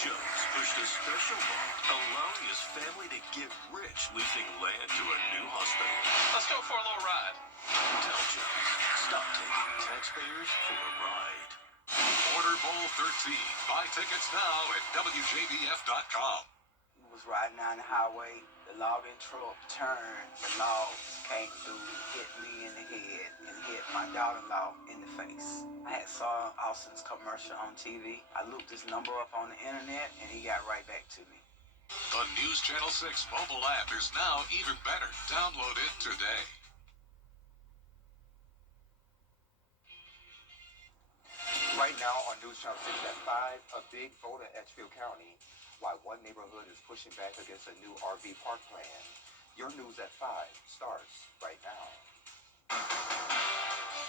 Jones pushed a special law allowing his family to get rich leasing land to a new hospital. Let's go for a little ride. Tell Jones, stop taking taxpayers for a ride. Order Bowl 13. Buy tickets now at WJBF.com. Was riding down the highway, the logging truck turned, the logs came through, hit me in the head, and hit my daughter-in-law in the face. I had saw Austin's commercial on TV. I looked his number up on the internet, and he got right back to me. The News Channel 6 mobile app is now even better. Download it today. Right now on News Channel 6 at 5, a big vote in Edgefield County, why one neighborhood is pushing back against a new RV park plan. Your news at 5 starts right now.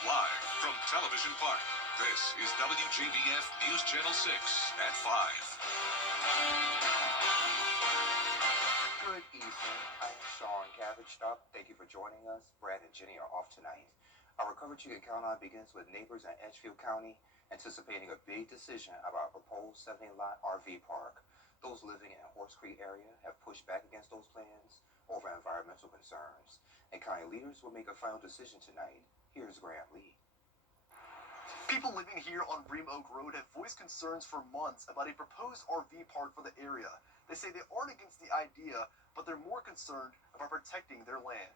Live from Television Park, this is WJBF News Channel 6 at 5. Good evening. I am Sean Cabbage Stop. Thank you for joining us. Brad and Jenny are off tonight. Our coverage you can count on begins with neighbors in Edgefield County anticipating a big decision about a proposed 70-lot RV park. Those living in the Horse Creek area have pushed back against those plans over environmental concerns. And county leaders will make a final decision tonight. Here's Graham Lee. People living here on Bream Oak Road have voiced concerns for months about a proposed RV park for the area. They say they aren't against the idea, but they're more concerned about protecting their land.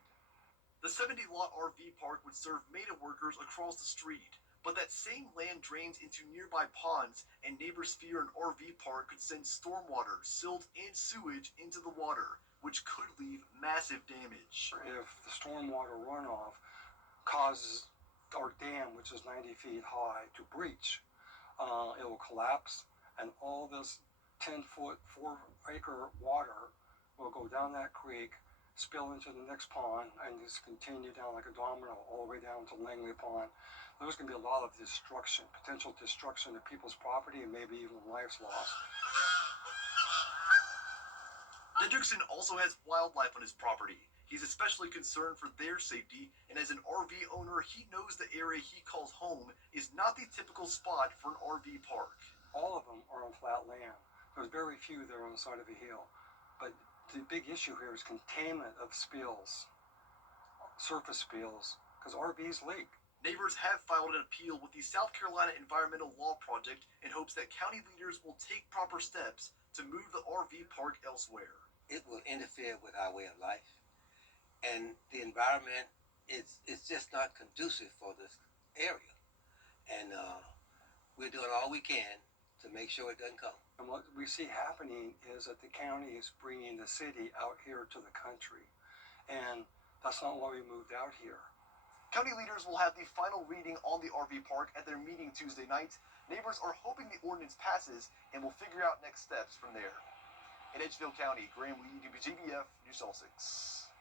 The 70-lot RV park would serve Maida workers across the street, but that same land drains into nearby ponds, and neighbors fear an RV park could send stormwater, silt, and sewage into the water, which could leave massive damage. If the stormwater runoff causes our dam, which is 90 feet high, to breach, it will collapse, and all this 10-foot, 4-acre water will go down that creek, spill into the next pond, and just continue down like a domino all the way down to Langley Pond. There's going to be a lot of destruction, potential destruction of people's property and maybe even lives lost. Hendrickson also has wildlife on his property. He's especially concerned for their safety, and as an RV owner, he knows the area he calls home is not the typical spot for an RV park. All of them are on flat land. There's very few that are on the side of a hill. But the big issue here is containment of spills, surface spills, because RVs leak. Neighbors have filed an appeal with the South Carolina Environmental Law Project in hopes that county leaders will take proper steps to move the RV park elsewhere. It will interfere with our way of life, and the environment is just not conducive for this area. And we're doing all we can to make sure it doesn't come. And what we see happening is that the county is bringing the city out here to the country, and that's not why we moved out here. County leaders will have the final reading on the RV park at their meeting Tuesday night. Neighbors are hoping the ordinance passes and will figure out next steps from there. In Edgefield County, Graham Lee, WJBF News Channel 6.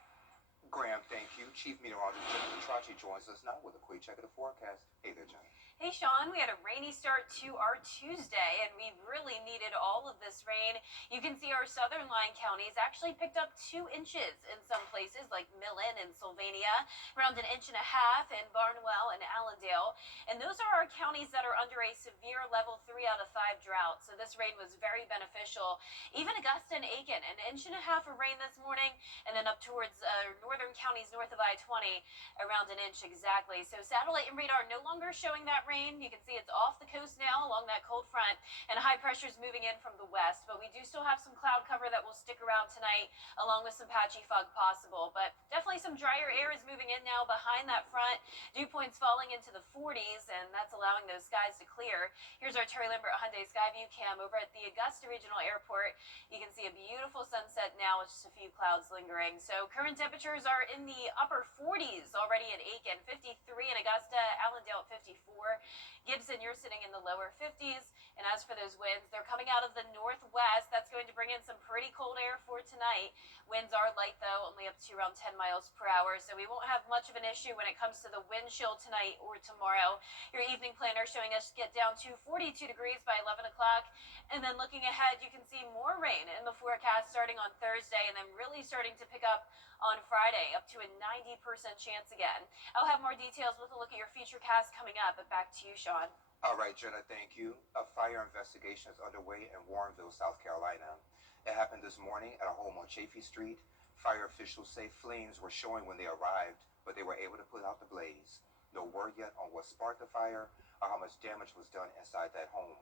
Graham, thank you. Chief Meteorologist Jennifer Tracci joins us now with a quick check of the forecast. Hey there, Jenny. Hey, Sean, we had a rainy start to our Tuesday, and we really needed all of this rain. You can see our southern line counties actually picked up 2 inches in some places, like Millen and Sylvania, around 1.5 inches in Barnwell and Allendale. And those are our counties that are under a severe level 3 out of 5 drought. So this rain was very beneficial. Even Augusta and Aiken, 1.5 inches of rain this morning, and then up towards northern counties north of I-20, around 1 inch exactly. So satellite and radar no longer showing that rain. You can see it's off the coast now along that cold front, and high pressure is moving in from the west, but we do still have some cloud cover that will stick around tonight, along with some patchy fog possible. But definitely some drier air is moving in now behind that front. Dew points falling into the 40s, and that's allowing those skies to clear. Here's our Terry Lambert Hyundai Skyview cam over at the Augusta Regional Airport. You can see a beautiful sunset now with just a few clouds lingering. So current temperatures are in the upper 40s already in Aiken, 53 in Augusta, Allendale at 54. Gibson, you're sitting in the lower 50s. And as for those winds, they're coming out of the northwest. That's going to bring in some pretty cold air for tonight. Winds are light, though, only up to around 10 miles per hour. So we won't have much of an issue when it comes to the wind chill tonight or tomorrow. Your evening planner showing us get down to 42 degrees by 11 o'clock. And then looking ahead, you can see more rain in the forecast starting on Thursday and then really starting to pick up on Friday, up to a 90% chance again. I'll have more details with a look at your future cast coming up, but back to you, Sean. All right, Jenna, thank you. A fire investigation is underway in Warrenville, South Carolina. It happened this morning at a home on Chafee Street. Fire officials say flames were showing when they arrived, but they were able to put out the blaze. No word yet on what sparked the fire or how much damage was done inside that home.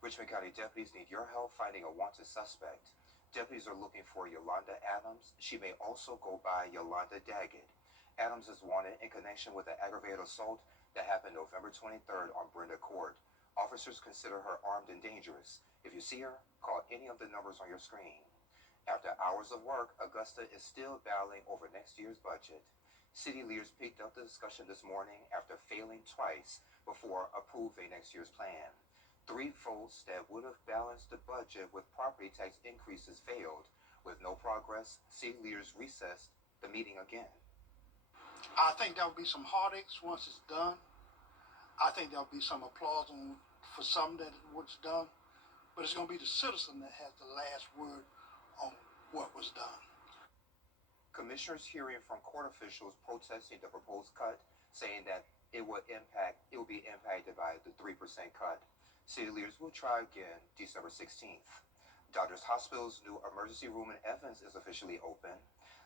Richmond County deputies need your help finding a wanted suspect. Deputies are looking for Yolanda Adams. She may also go by Yolanda Daggett. Adams is wanted in connection with an aggravated assault that happened November 23rd on Brenda Court. Officers consider her armed and dangerous. If you see her, call any of the numbers on your screen. After hours of work, Augusta is still battling over next year's budget. City leaders picked up the discussion this morning after failing twice before approving next year's plan. 3 votes that would have balanced the budget with property tax increases failed. With no progress, city leaders recessed the meeting again. I think there will be some heartaches once it's done. I think there will be some applause for some that was done, but it's going to be the citizen that has the last word on what was done. Commissioners hearing from court officials protesting the proposed cut, saying that it will be impacted by the 3% cut. City leaders will try again December 16th. Doctors Hospital's new emergency room in Evans is officially open.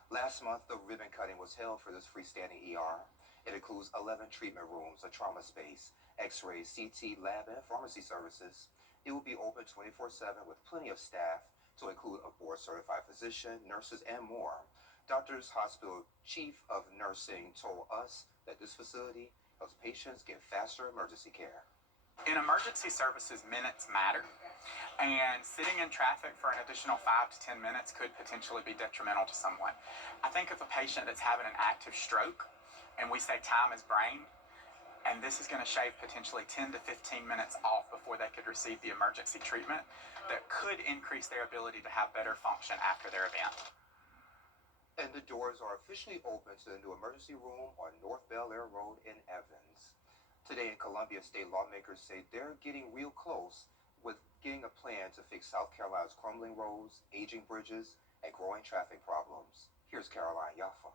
Last month, the ribbon cutting was held for this freestanding ER. It includes 11 treatment rooms, a trauma space, x-ray, CT, lab, and pharmacy services. It will be open 24/7 with plenty of staff to include a board-certified physician, nurses, and more. Doctors Hospital Chief of Nursing told us that this facility helps patients get faster emergency care. In emergency services, minutes matter. And sitting in traffic for an additional 5 to 10 minutes could potentially be detrimental to someone. I think of a patient that's having an active stroke, and we say time is brain, and this is going to shave potentially 10 to 15 minutes off before they could receive the emergency treatment that could increase their ability to have better function after their event. And the doors are officially open to the new emergency room on North Bel Air Road in Evans. Today in Columbia, state lawmakers say they're getting real close with getting a plan to fix South Carolina's crumbling roads, aging bridges, and growing traffic problems. Here's Caroline Yaffa.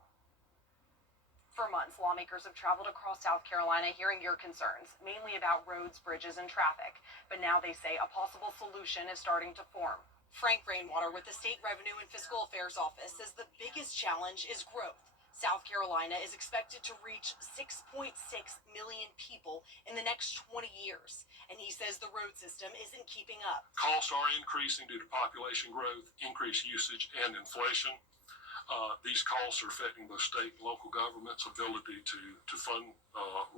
For months, lawmakers have traveled across South Carolina hearing your concerns, mainly about roads, bridges, and traffic. But now they say a possible solution is starting to form. Frank Rainwater with the State Revenue and Fiscal Affairs Office says the biggest challenge is growth. South Carolina is expected to reach 6.6 million people in the next 20 years. And he says the road system isn't keeping up. Costs are increasing due to population growth, increased usage, and inflation. These costs are affecting both state and local governments' ability to fund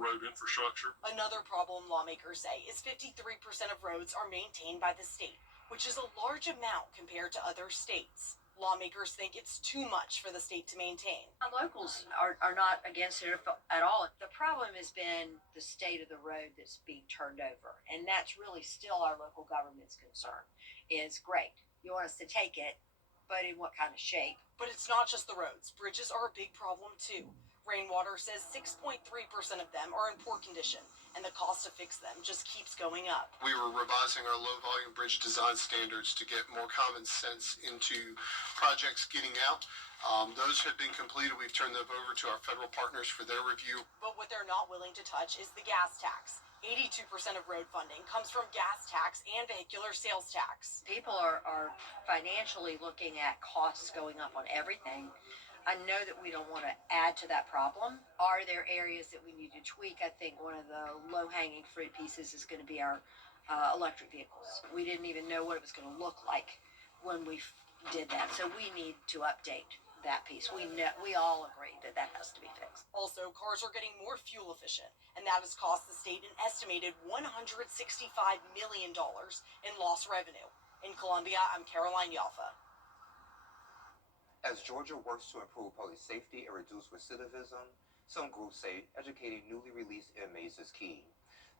road infrastructure. Another problem lawmakers say is 53% of roads are maintained by the state, which is a large amount compared to other states. Lawmakers think it's too much for the state to maintain. Locals are not against it at all. The problem has been the state of the road that's being turned over. And that's really still our local government's concern. Is great. You want us to take it, but in what kind of shape? But it's not just the roads. Bridges are a big problem too. Rainwater says 6.3% of them are in poor condition, and the cost to fix them just keeps going up. We were revising our low-volume bridge design standards to get more common sense into projects getting out. Those have been completed. We've turned them over to our federal partners for their review. But what they're not willing to touch is the gas tax. 82% of road funding comes from gas tax and vehicular sales tax. People are financially looking at costs going up on everything. I know that we don't want to add to that problem. Are there areas that we need to tweak? I think one of the low-hanging fruit pieces is going to be our electric vehicles. We didn't even know what it was going to look like when we did that. So we need to update that piece. We all agree that that has to be fixed. Also, cars are getting more fuel efficient, and that has cost the state an estimated $165 million in lost revenue. In Columbia, I'm Caroline Yaffa. As Georgia works to improve public safety and reduce recidivism, some groups say educating newly released inmates is key.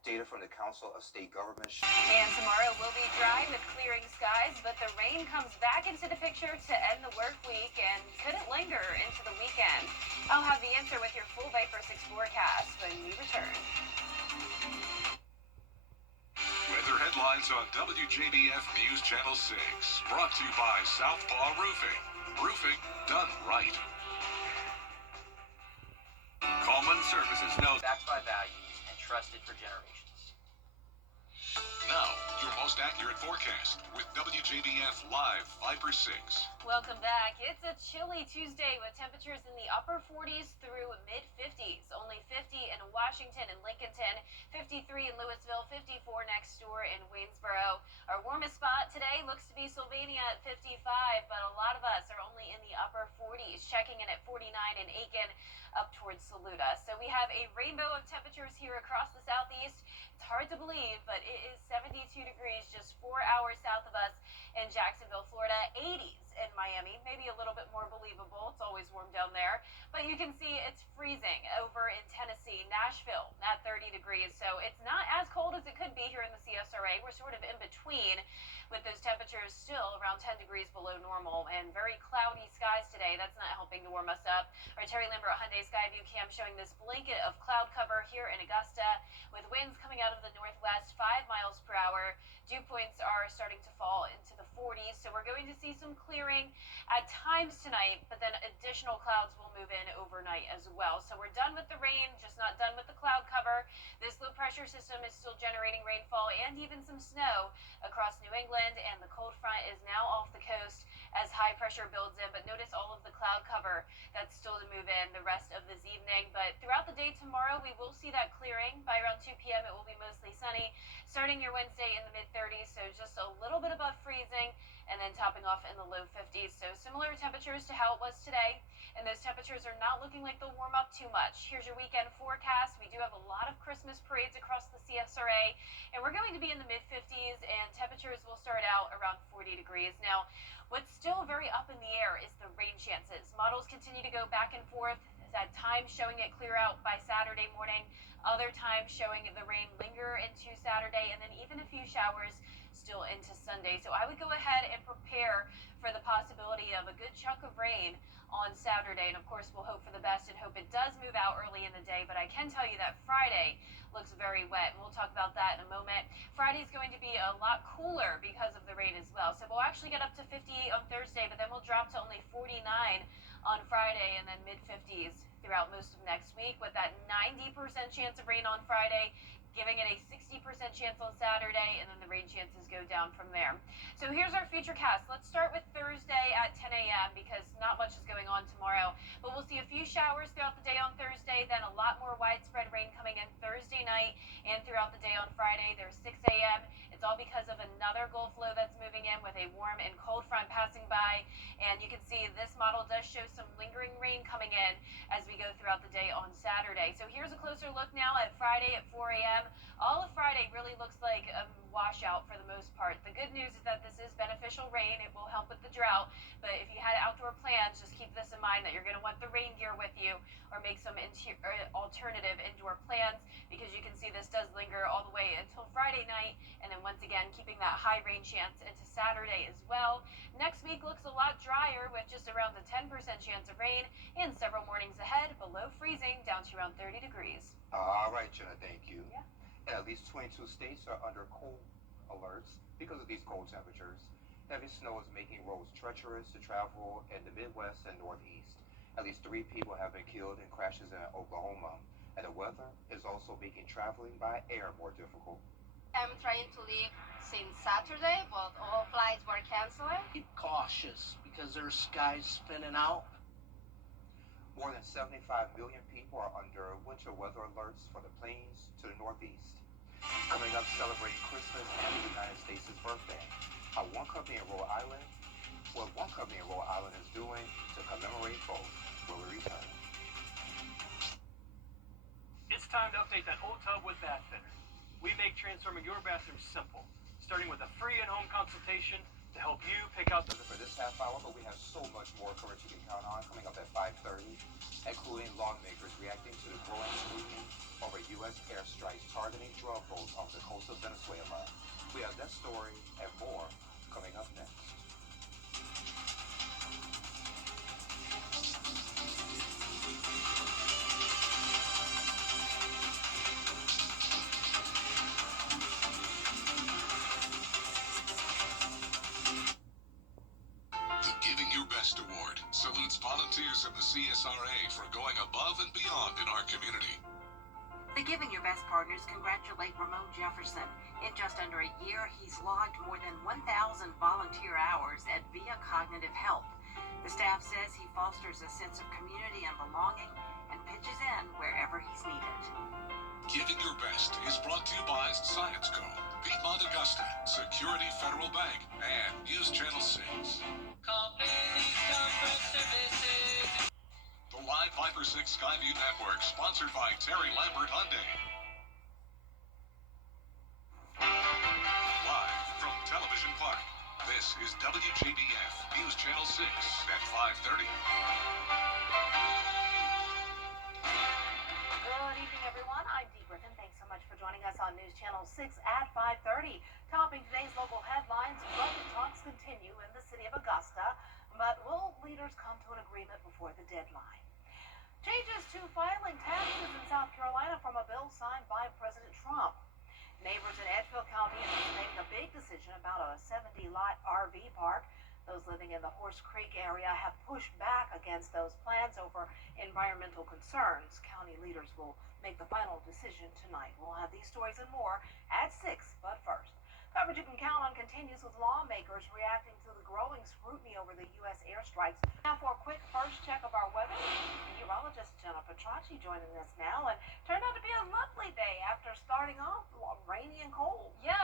Data from the Council of State Governments. And tomorrow will be dry with clearing skies, but the rain comes back into the picture to end the work week and couldn't linger into the weekend. I'll have the answer with your full Viper 6 forecast when we return. Weather headlines on WJBF News Channel 6. Brought to you by Southpaw Roofing. Roofing done right. Coleman Services knows backed by values and trusted for generations. most accurate forecast with WJBF Live Viper 6. Welcome back. It's a chilly Tuesday with temperatures in the upper 40s through mid-50s. Only 50 in Washington and Lincolnton, 53 in Louisville, 54 next door in Waynesboro. Our warmest spot today looks to be Sylvania at 55, but a lot of us are only in the upper 40s, checking in at 49 in Aiken up towards Saluda. So we have a rainbow of temperatures here across the southeast. It's hard to believe, but it is 72 degrees just 4 hours south of us in Jacksonville, Florida. 80s in Miami, maybe a little bit more believable. It's always warm down there. But you can see it's freezing over in Tennessee, Nashville at 30 degrees. So it's not as cold as it could be here in the CSRA. We're sort of in between with those temperatures still around 10 degrees below normal and very cloudy skies today. That's not helping to warm us up. Our Terry Lambert Hyundai Skyview cam showing this blanket of cloud cover here in Augusta with winds coming out of the northwest 5 miles per hour. Dew points are starting to fall into the 40s, so we're going to see some clearing at times tonight, but then additional clouds will move in overnight as well. So we're done with the rain, just not done with the cloud cover. This low pressure system is still generating rainfall and even some snow across New England, and the cold front is now off the coast as high pressure builds in. But notice all of the cloud cover that's still to move in the rest of this evening. But throughout the day tomorrow, we will see that clearing. By around 2 p.m., it will be mostly sunny, starting your Wednesday in the mid-30s, so just a little bit above freezing, and then topping off in the low 50s. So similar temperatures to how it was today, and those temperatures are not looking like they'll warm up too much. Here's your weekend forecast. We do have a lot of Christmas parades across the CSRA, and we're going to be in the mid-50s, and temperatures will start out around 40 degrees. Now, what's still very up in the air is the rain chances. Models continue to go back and forth, at times showing it clear out by Saturday morning, other times showing the rain linger into Saturday, and then even a few showers still into Sunday. So I would go ahead and prepare for the possibility of a good chunk of rain on Saturday. And of course, we'll hope for the best and hope it does move out early in the day. But I can tell you that Friday looks very wet, and we'll talk about that in a moment. Friday is going to be a lot cooler because of the rain as well. So we'll actually get up to 58 on Thursday, but then we'll drop to only 49 on Friday, and then mid-50s throughout most of next week, with that 90% chance of rain on Friday, giving it a 60% chance on Saturday, and then the rain chances go down from there. So here's our future cast. Let's start with Thursday at 10 a.m. because not much is going on tomorrow, but we'll see a few showers throughout the day on Thursday, then a lot more widespread rain coming in Thursday night and throughout the day on Friday. There's 6 a.m. It's all because of another Gulf low that's moving in with a warm and cold front passing by, and you can see this model does show some lingering rain coming in as we go throughout the day on Saturday. So here's a closer look now at Friday at 4 a.m. All of Friday really looks like a washout for the most part. The good news is that this is beneficial rain. It will help with the drought, but if you had outdoor plans, just keep this in mind that you're going to want the rain gear with you, or make some alternative indoor plans, because you can see this does linger all the way until Friday night, and then once again keeping that high rain chance into Saturday as well. Next week looks a lot drier with just around the 10% chance of rain, and several mornings ahead below freezing down to around 30 degrees. All right, Jenna, thank you. Yeah. At least 22 states are under cold alerts because of these cold temperatures. Heavy snow is making roads treacherous to travel in the Midwest and Northeast. At least 3 people have been killed in crashes in Oklahoma, and the weather is also making traveling by air more difficult. I'm trying to leave since Saturday, but all flights were canceled. Be cautious because there's skies spinning out. More than 75 million people are under winter weather alerts for the plains to the Northeast. Coming up, celebrating Christmas and the United States' birthday. What one company in Rhode Island is doing to commemorate both. Will we return? It's time to update that old tub with Bath Fitter. We make transforming your bathroom simple, starting with a free in-home consultation to help you pick out the... For this half hour, but we have so much more coverage you can count on coming up at 5:30, including lawmakers reacting to the growing scrutiny over U.S. airstrikes targeting drug boats off the coast of Venezuela. We have that story and more coming up next. Award salutes volunteers in the CSRA for going above and beyond in our community. The Giving Your Best partners congratulate Ramon Jefferson. In just under a year, he's logged more than 1,000 volunteer hours at Via Cognitive Health. The staff says he fosters a sense of community and belonging and pitches in wherever he's needed. Giving Your Best is brought to you by Science Co., Piedmont Augusta, Security Federal Bank, and News Channel 6. The Live Viper 6 Skyview Network, sponsored by Terry Lambert Hyundai. Live from Television Park, this is WJBF News Channel 6 at 5:30. Good evening, everyone. I'm Dee Griffin. Thanks so much for joining us on News Channel 6 at 5:30. Topping today's local headlines, budget talks continue in the city of Augusta, but will leaders come to an agreement before the deadline? Changes to filing taxes in South Carolina from a bill signed by President Trump. Neighbors in Edgefield County anticipating a big decision about a 70-lot RV park. Those living in the Horse Creek area have pushed back against those plans over environmental concerns. County leaders will make the final decision tonight. We'll have these stories and more at 6, but first, coverage you can count on continues with lawmakers reacting to the growing scrutiny over the U.S. airstrikes. Now for a quick first check of our weather, meteorologist Jenna Petracci joining us now, and turned out to be a lovely day after starting off rainy and cold. Yeah,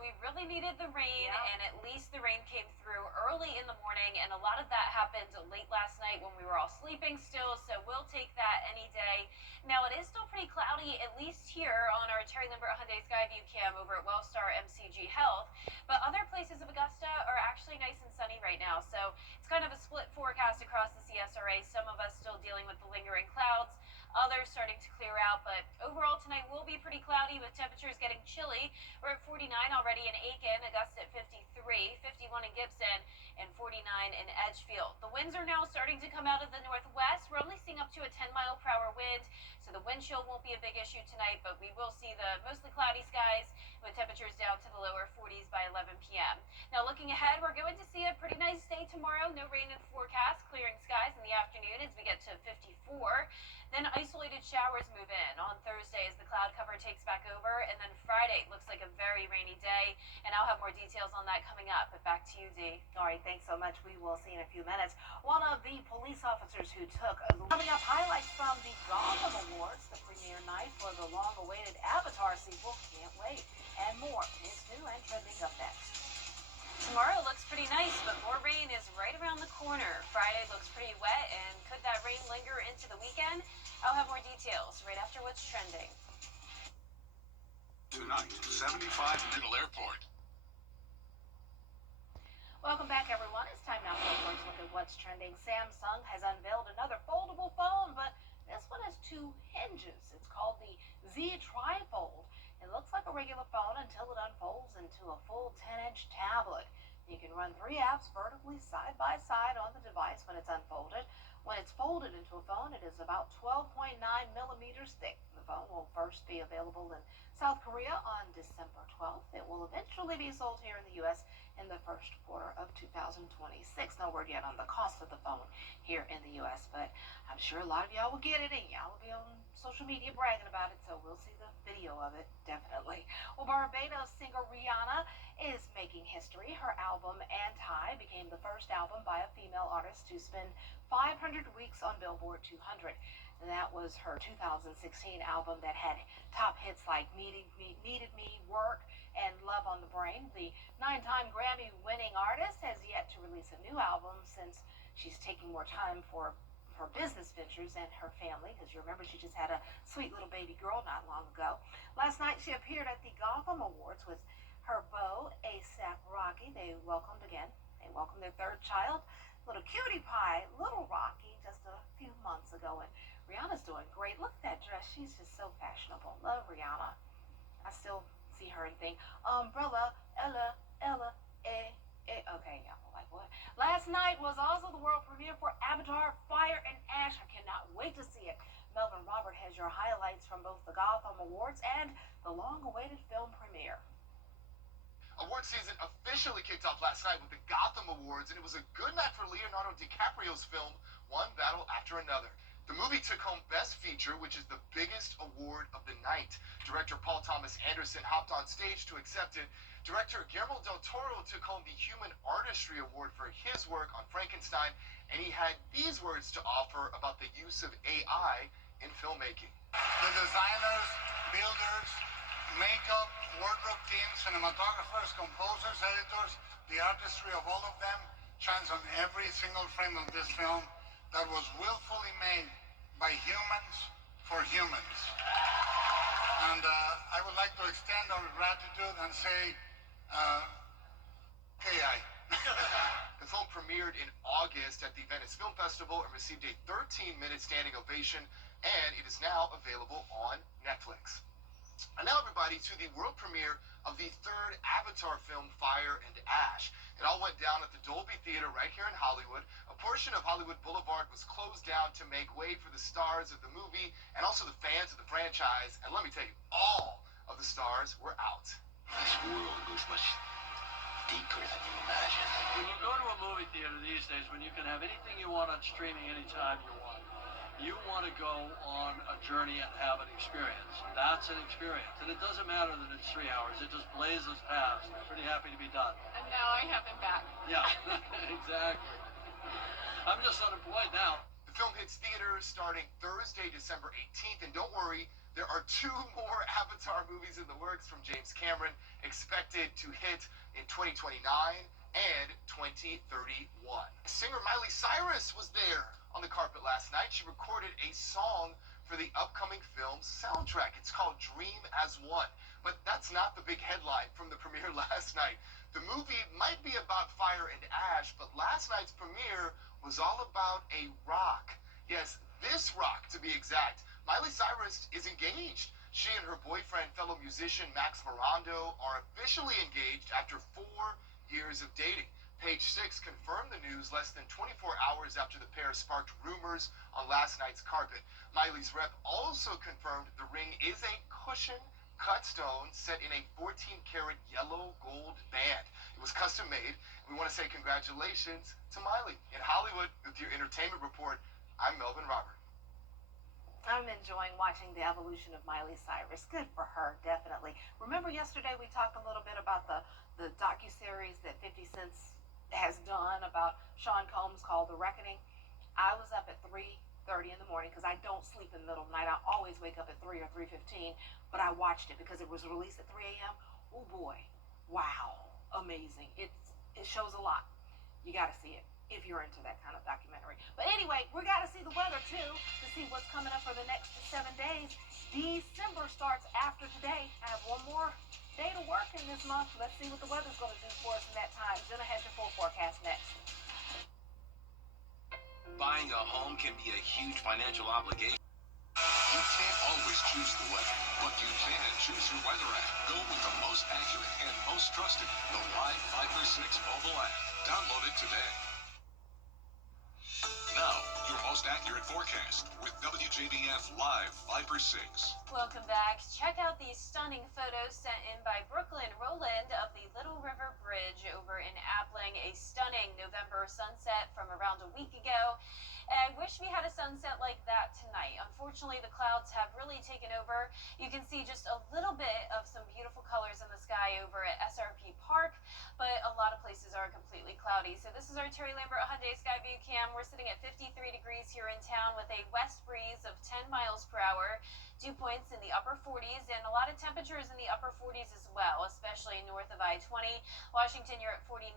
we really needed the rain, and at least the rain came through early in the morning, and a lot of that happened late last night when we were all sleeping still, so we'll take that any day. Now, it is still pretty cloudy, at least here on our Terry Lambert Hyundai Skyview cam over at Wellstar MCG Health, but other places of Augusta are actually nice and sunny right now, so it's kind of a split forecast across the CSRA. Some of us still dealing with the lingering clouds, others starting to clear out, but overall tonight will be pretty cloudy with temperatures getting chilly. We're at 49 already in Aiken, Augusta at 53, 51 in Gibson, and 49 in Edgefield. The winds are now starting to come out of the northwest. We're only seeing up to a 10-mile-per-hour wind, so the wind chill won't be a big issue tonight, but we will see the mostly cloudy skies with temperatures down to the lower 40s by 11 p.m. Now looking ahead, we're going to see a pretty nice day tomorrow. No rain in the forecast, clearing skies in the afternoon as we get to 54. Then isolated showers move in on Thursday as the cloud cover takes back over, and then Friday looks like a very rainy day, and I'll have more details on that coming up. But back to you, Dee. All right, thanks so much. We will see in a few minutes. One of the police officers who took coming up highlights from the Gotham Awards, the premiere night for the long-awaited Avatar sequel. Can't wait. And more is new and trending up next. Tomorrow looks pretty nice, but more rain is right around the corner. Friday looks pretty wet, and could that rain linger into the weekend? I'll have more details right after what's trending. Tonight, 75 Middle Airport. Welcome back, everyone. It's time now for a first look at what's trending. Samsung has unveiled another foldable phone, but this one has 2 hinges. It's called the Z Trifold. It looks like a regular phone until it unfolds into a full 10-inch tablet. You can run 3 apps vertically side by side on the device when it's unfolded. When it's folded into a phone, it is about 12.9 millimeters thick. The phone will first be available in South Korea on December 12th. It will eventually be sold here in the U.S. in the first quarter of 2026. No word yet on the cost of the phone here in the U.S., but I'm sure a lot of y'all will get it, and y'all will be on social media bragging about it, so we'll see the video of it, definitely. Well, Barbados singer Rihanna is making history. Her album, Anti, became the first album by a female artist to spend 500 weeks on Billboard 200. And that was her 2016 album that had top hits like Needed Me, Work, and Love on the Brain. The 9-time Grammy-winning artist has yet to release a new album since she's taking more time for her business ventures and her family, because you remember she just had a sweet little baby girl not long ago. Last night she appeared at the Gotham Awards with her beau, A$AP Rocky. They welcomed their 3rd child, little cutie pie, little Rocky, just a few months ago, and Rihanna's doing great. Look at that dress. She's just so fashionable. Love Rihanna. I still see her and think, Umbrella, Ella, okay, yeah, like what? Last night was also the world premiere for Avatar: Fire and Ash. I cannot wait to see it. Melvin Robert has your highlights from both the Gotham Awards and the long-awaited film premiere. Award season officially kicked off last night with the Gotham Awards, and it was a good night for Leonardo DiCaprio's film, One Battle After Another. The movie took home Best Feature, which is the biggest award of the night. Director Paul Thomas Anderson hopped on stage to accept it. Director Guillermo del Toro took home the Human Artistry Award for his work on Frankenstein, and he had these words to offer about the use of AI in filmmaking. The designers, builders, makeup, wardrobe teams, cinematographers, composers, editors, the artistry of all of them shines on every single frame of this film that was willfully made by humans for humans. And I would like to extend our gratitude and say, AI. The film premiered in August at the Venice Film Festival and received a 13-minute standing ovation, and it is now available on Netflix. And now, everybody, to the world premiere of the third Avatar film, Fire and Ash. It all went down at the Dolby Theater right here in Hollywood. A portion of Hollywood Boulevard was closed down to make way for the stars of the movie and also the fans of the franchise. And let me tell you, all of the stars were out. This world goes much deeper than you imagine. When you go to a movie theater these days, when you can have anything you want on streaming anytime you want to go on a journey and have an experience. That's an experience. And it doesn't matter that it's 3 hours. It just blazes past. I'm pretty happy to be done. And now I have him back. Yeah, exactly. I'm just unemployed now. The film hits theaters starting Thursday, December 18th. And don't worry, there are 2 more Avatar movies in the works from James Cameron, expected to hit in 2029 and 2031. Singer Miley Cyrus was there on the carpet last night. She recorded a song for the upcoming film's soundtrack. It's called Dream as One. But that's not the big headline from the premiere last night. The movie might be about fire and ash, but last night's premiere was all about a rock. Yes, this rock to be exact. Miley Cyrus is engaged. She and her boyfriend, fellow musician Max Morando, are officially engaged after 4 years of dating. Page 6 confirmed the news less than 24 hours after the pair sparked rumors on last night's carpet. Miley's rep also confirmed the ring is a cushion cut stone set in a 14-karat yellow gold band. It was custom made. We want to say congratulations to Miley. In Hollywood, with your entertainment report, I'm Melvin Robert. I'm enjoying watching the evolution of Miley Cyrus. Good for her, definitely. Remember yesterday we talked a little bit about the docuseries that 50 Cent has done about Sean Combs called The Reckoning. I was up at 3:30 in the morning because I don't sleep in the middle of the night. I always wake up at 3 or 3:15, but I watched it because it was released at 3 a.m. Oh boy, wow, amazing. It shows a lot. You got to see it if you're into that kind of documentary. But anyway, we got to see the weather too to see what's coming up for the next 7 days. December starts after today. I have one more day to work in this month. Let's see what the weather's going to do for us in that time. Jenna has your full forecast next. Buying a home can be a huge financial obligation. You can't always choose the weather, but you can choose your weather app. Go with the most accurate and most trusted, the Live 5/6 mobile app. Download it today. Now, your most accurate forecast with WJBF Live 5/6. Welcome back. Check out these stunning photos sent in by Brooklyn Rowland of the Little River Bridge over in Appling. A stunning November sunset from around a week ago. And I wish we had a sunset like that tonight. Unfortunately, the clouds have really taken over. You can see just a little bit of some beautiful colors in the sky over at SRP Park, but a lot of places are completely cloudy. So this is our Terry Lambert Hyundai Sky View Cam. We're sitting at 53 degrees here in town with a west breeze of 10 miles per hour. Dew points in the upper 40s and a lot of temperatures in the upper 40s as well, especially north of I-20. Washington, you're at 49.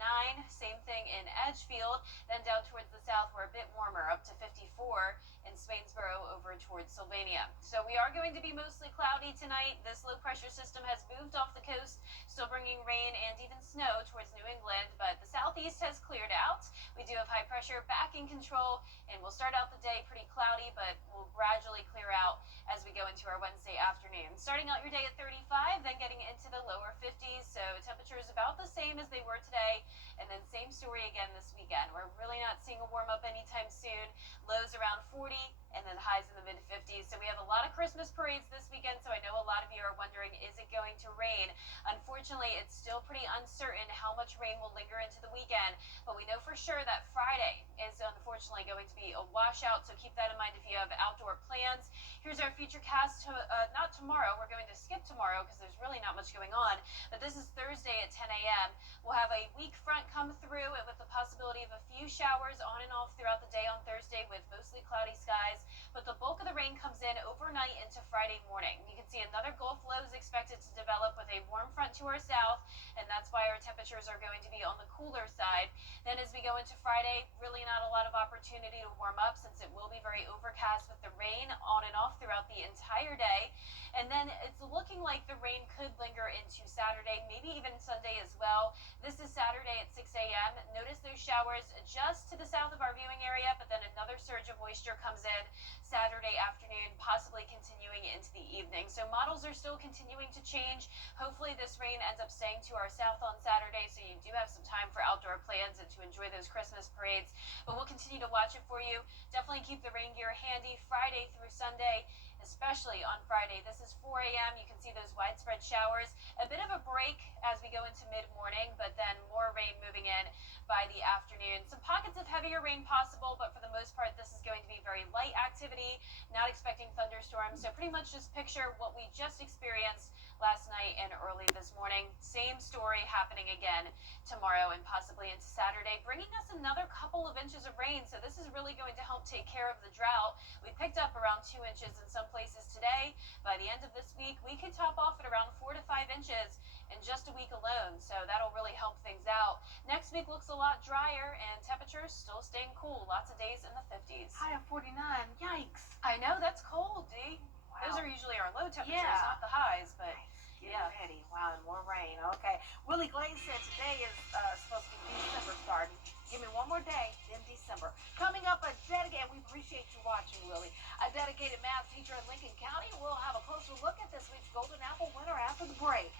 Same thing in Edgefield. Then down towards the south, we're a bit warmer, up to 54 in Swainsboro over towards Sylvania. So we are going to be mostly cloudy tonight. This low pressure system has moved off the coast, still bringing rain and even snow towards New England, but the southeast has cleared out. We do have high pressure back in control, and we'll start out the day pretty cloudy, but we'll gradually clear out as we go into our Wednesday afternoon. Starting out your day at 35, then getting into the lower 50s, so temperatures about the same as they were today, and then same story again this weekend. We're really not seeing a warm up anytime soon. Lows around 40, and then highs in the mid-50s. So we have a lot of Christmas parades this weekend, so I know a lot of you are wondering, is it going to rain? Unfortunately, it's still pretty uncertain how much rain will linger into the weekend, but we know for sure that Friday is unfortunately unfortunately going to be a washout, so keep that in mind if you have outdoor plans. Here's our future cast. Not tomorrow. We're going to skip tomorrow because there's really not much going on. But this is Thursday at 10 a.m. We'll have a weak front come through and with the possibility of a few showers on and off throughout the day on Thursday with mostly cloudy skies. But the bulk of the rain comes in overnight into Friday morning. You can see another Gulf low is expected to develop with a warm front to our south, and that's why our temperatures are going to be on the cooler side. Then as we go into Friday, really not a lot of opportunity to warm up since it will be very overcast with the rain on and off throughout the entire day. And then it's looking like the rain could linger into Saturday, maybe even Sunday as well. This is Saturday at 6 a.m. Notice those showers just to the south of our viewing area, but then another surge of moisture comes in Saturday afternoon, possibly continuing into the evening. So models are still continuing to change. Hopefully this rain ends up staying to our south on Saturday, so you do have some time for outdoor plans and to enjoy those Christmas parades. But we'll continue to watch it for you. Definitely keep the rain gear handy Friday through Sunday, especially on Friday. This is 4 a.m. You can see those widespread showers. A bit of a break as we go into mid-morning, but then more rain moving in by the afternoon. Some pockets of heavier rain possible, but for the most part, this is going to be very light activity. Not expecting thunderstorms, so pretty much just picture what we just experienced last night and early this morning. Same story happening again tomorrow and possibly into Saturday, bringing us another couple of inches of rain. So this is really going to help take care of the drought. We picked up around 2 inches in some places today. By the end of this week, we could top off at around 4 to 5 inches in just a week alone. So that'll really help things out. Next week looks a lot drier and temperatures still staying cool. Lots of days in the 50s. High of 49. Yikes. I know, that's cold, D. Wow. Those are usually our low temperatures, Yeah. not the highs, but Get yeah. ready. Wow, and more rain. Okay. Willie Glaze said today is supposed to be December starting. Give me one more day, then December. Coming up, we appreciate you watching, Willie. A dedicated math teacher in Lincoln County. We'll have a closer look at this week's Golden Apple winner after the break.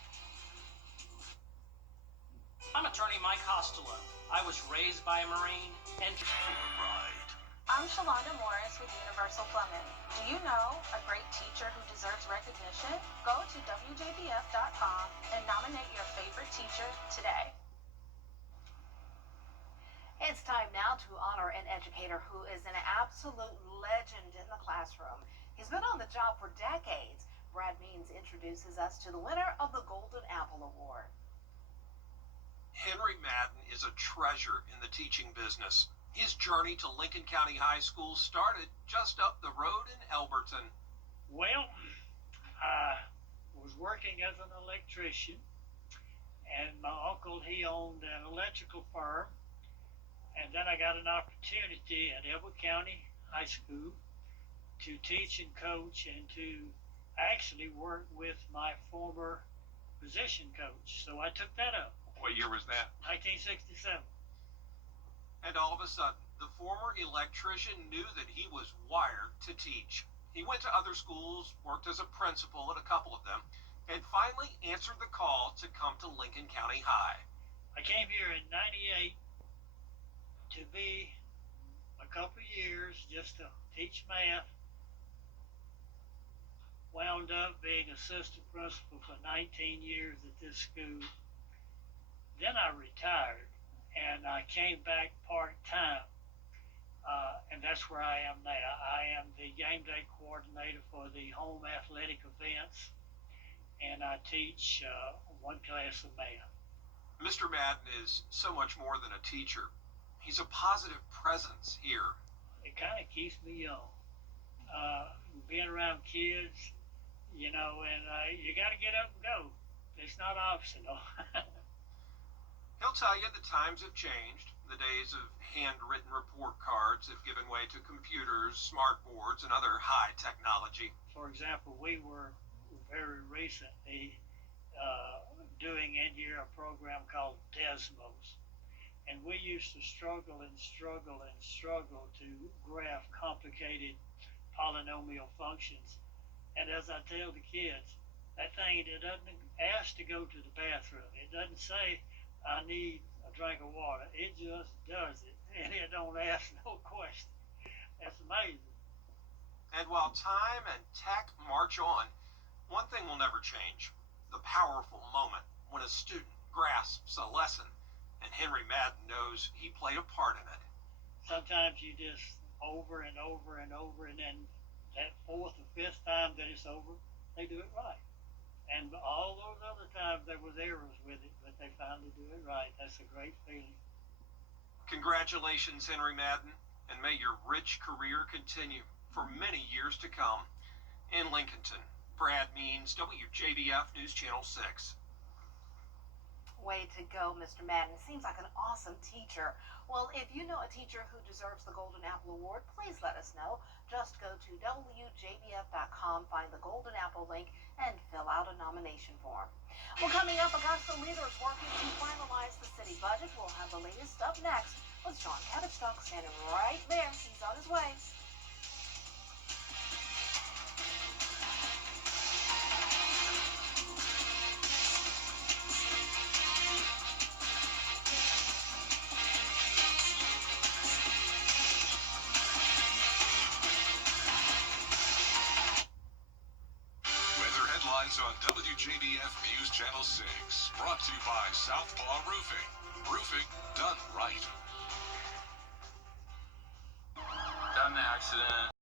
I'm attorney Mike Hostolo. I was raised by a Marine and... I'm Shalonda Morris with Universal Plumbing. Do you know a great teacher who deserves recognition? Go to WJBF.com and nominate your favorite teacher today. It's time now to honor an educator who is an absolute legend in the classroom. He's been on the job for decades. Brad Means introduces us to the winner of the Golden Apple Award. Henry Madden is a treasure in the teaching business. His journey to Lincoln County High School started just up the road in Elberton. Well, I was working as an electrician, and my uncle, he owned an electrical firm, and then I got an opportunity at Elbert County High School to teach and coach and to actually work with my former position coach. So I took that up. What year was that? 1967. And all of a sudden, the former electrician knew that he was wired to teach. He went to other schools, worked as a principal at a couple of them, and finally answered the call to come to Lincoln County High. I came here in '98 to be a couple of years just to teach math. Wound up being assistant principal for 19 years at this school. Then I retired. And I came back part-time, and that's where I am now. I am the game day coordinator for the home athletic events, and I teach one class of math. Mr. Madden is so much more than a teacher. He's a positive presence here. It kind of keeps me young. Being around kids, you know, and you got to get up and go. It's not optional. He'll tell you the times have changed. The days of handwritten report cards have given way to computers, smart boards, and other high technology. For example, we were very recently doing in here a program called Desmos. And we used to struggle to graph complicated polynomial functions. And as I tell the kids, that thing, it doesn't ask to go to the bathroom. It doesn't say, I need a drink of water. It just does it, and it don't ask no question. That's amazing. And while time and tech march on, one thing will never change: the powerful moment when a student grasps a lesson, and Henry Madden knows he played a part in it. sometimes you just over and over and over, and then that fourth or fifth time that it's over, they do it right. And all those other times there was errors with it, but they finally do it right. That's a great feeling. Congratulations, Henry Madden, and may your rich career continue for many years to come. In Lincolnton, Brad Means, WJBF News Channel 6. Way to go, Mr. Madden. Seems like an awesome teacher. Well, if you know a teacher who deserves the Golden Apple Award, please let us know. Just go to WJBF.com, find the Golden Apple link, and fill out a nomination form. Well, coming up, Augusta leaders working to finalize the city budget. We'll have the latest up next with John Cabbage-Stock standing right there. He's on his way. On WJBF News Channel 6, brought to you by Southpaw Roofing. Roofing done right. Got in an accident.